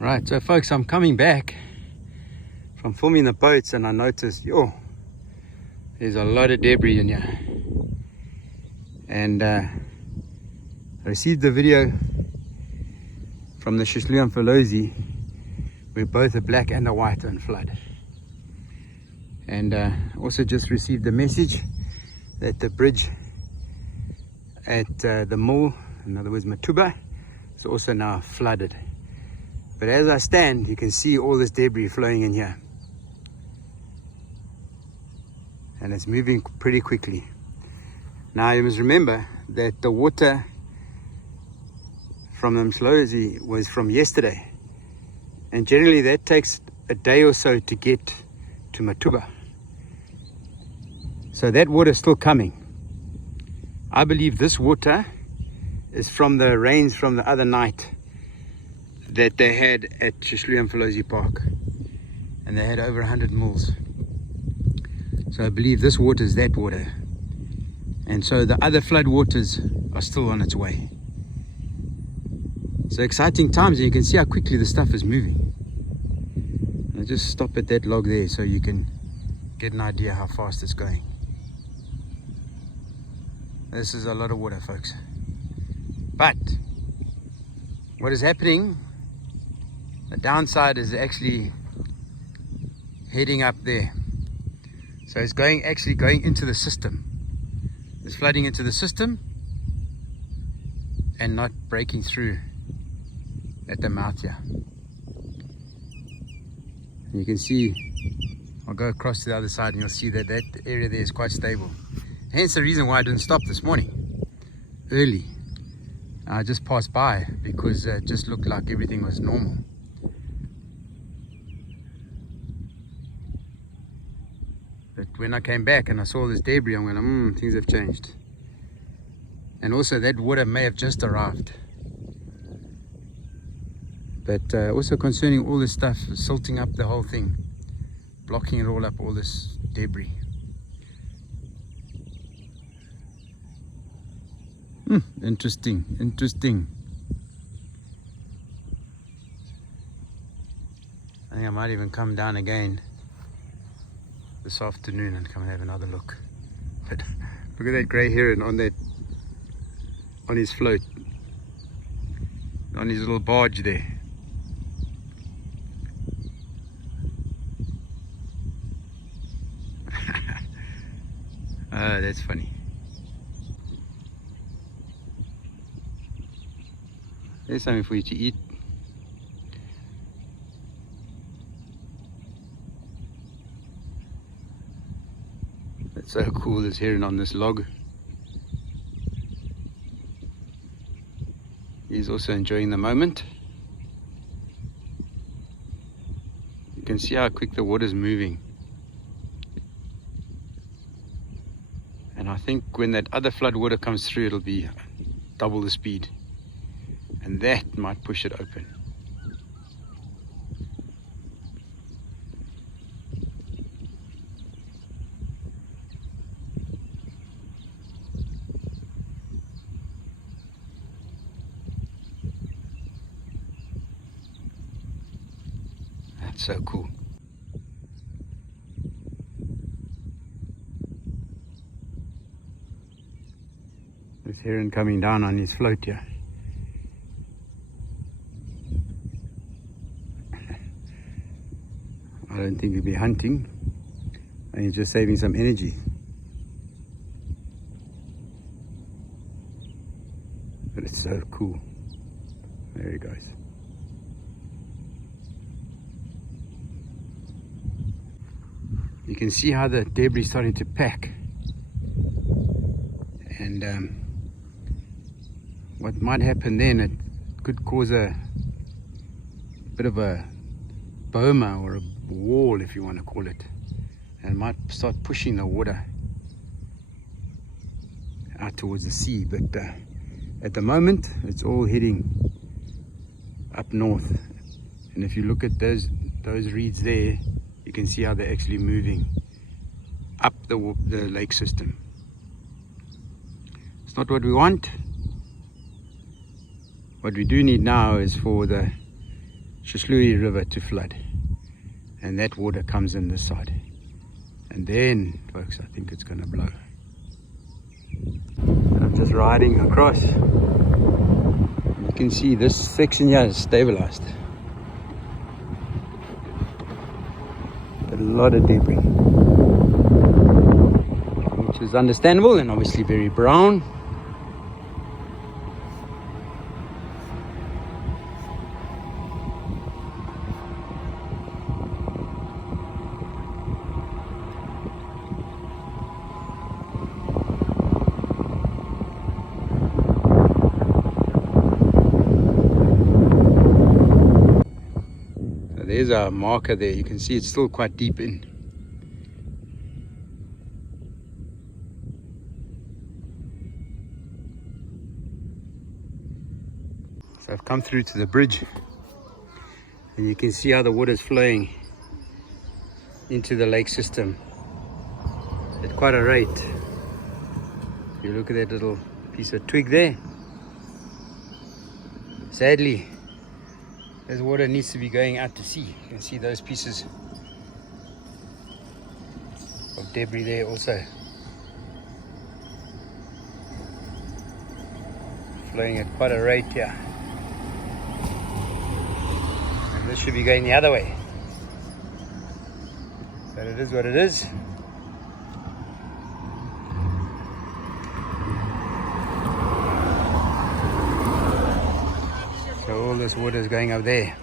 Right, so folks, I'm coming back from filming the boats and I noticed, there's a lot of debris in here. And I received the video from the Imfolozi where both the black and the white are in flood. And also just received a message that the bridge at the mill, in other words Mtuba, is also now flooded. But as I stand, you can see all this debris flowing in here. And it's moving pretty quickly. Now you must remember that the water from the Imfolozi was from yesterday. And generally that takes a day or so to get to Mtuba. So that water is still coming. I believe this water is from the rains from the other night that they had at Imfolozi Park, and they had over 100 mils. So I believe this water is that water, and so the other flood waters are still on its way. So exciting times, and you can see how quickly the stuff is moving. I'll just stop at that log there so you can get an idea how fast it's going. This is a lot of water, folks. But what is happening, the downside is actually heading up there. So it's actually going into the system. It's flooding into the system and not breaking through at the mouth here. And you can see, I'll go across to the other side and you'll see that that area there is quite stable. Hence the reason why I didn't stop this morning early. I just passed by because it just looked like everything was normal. But when I came back and I saw this debris, I'm going, things have changed. And also that water may have just arrived. But also concerning all this stuff, silting up the whole thing, blocking it all up, all this debris. Interesting. I think I might even come down again this afternoon and come and have another look. But look at that grey heron on his float, on his little barge there. Oh, that's funny. There's something for you to eat. That's so cool, this heron on this log. He's also enjoying the moment. You can see how quick the water's moving. And I think when that other flood water comes through, it'll be double the speed. And that might push it open. That's so cool. This heron coming down on his float here. I don't think he'll be hunting, and he's just saving some energy. But it's so cool. There he goes. You can see how the debris is starting to pack. And what might happen then, it could cause a bit of a boma or a wall, if you want to call it, and it might start pushing the water out towards the sea. But at the moment it's all heading up north, and if you look at those reeds there, you can see how they're actually moving up the lake system. It's not what we want. What we do need now is for the St Lucia River to flood. And that water comes in this side. And then, folks, I think it's going to blow. I'm just riding across. You can see this section here is stabilized. But a lot of debris, which is understandable and obviously very brown. There's a marker there. You can see it's still quite deep in. So I've come through to the bridge and you can see how the water is flowing into the lake system at quite a rate. If you look at that little piece of twig there, sadly this water needs to be going out to sea. You can see those pieces of debris there also. Flowing at quite a rate here. And this should be going the other way. But it is what it is. So all this water is going up there.